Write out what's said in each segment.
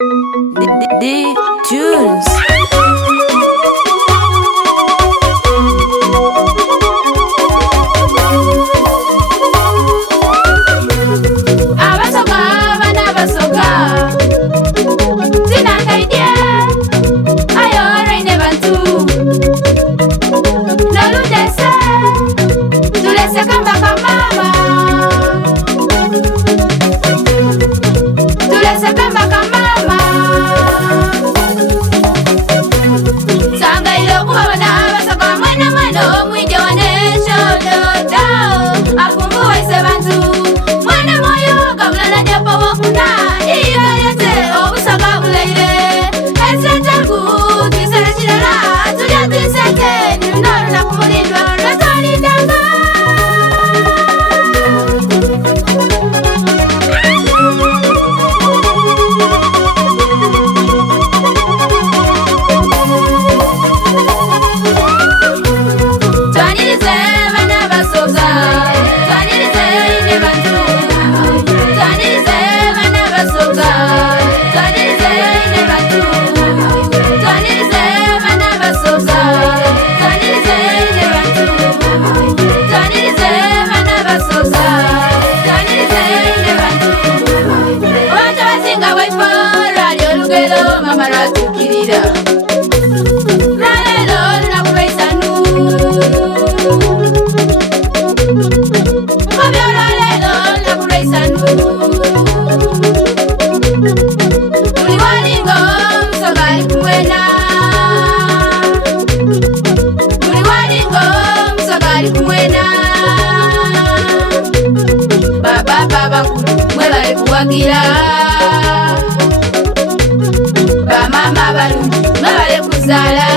D Tunes. Bamama balungi mabale kuzala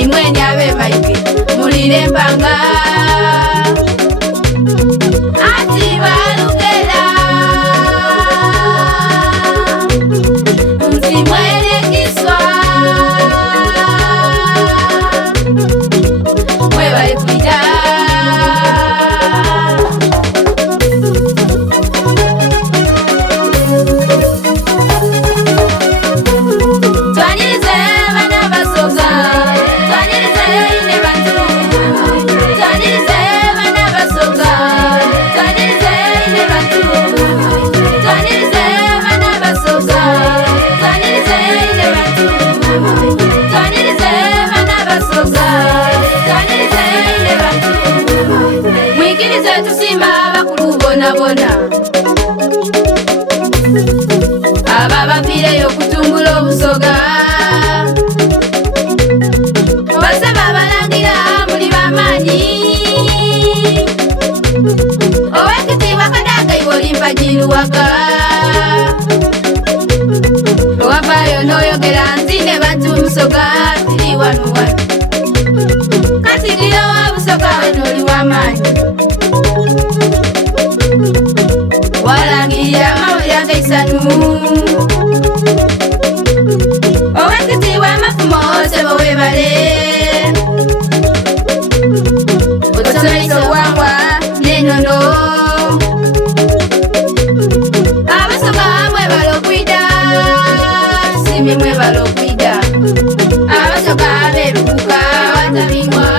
imweni abe maike mulire empanga ati balugera nzimwerekiswa mwebale kuida aba bavireyo kutumbula obusoga basaba balangira muli bamanyi owekitiibwa Kadaga iwe olimpajiruwaka lwavayo noyogera nzine bantu musoga tiri wanuwanu kati gira wa busoga wenoli wamanyi walangirira amawulire agaisanu owekitiibwa amafumo sebo webale otusomesa obuwangwa n'ennono abasoga mwebale okwida simi mwebale okwida abasoga beerukuka batabingwa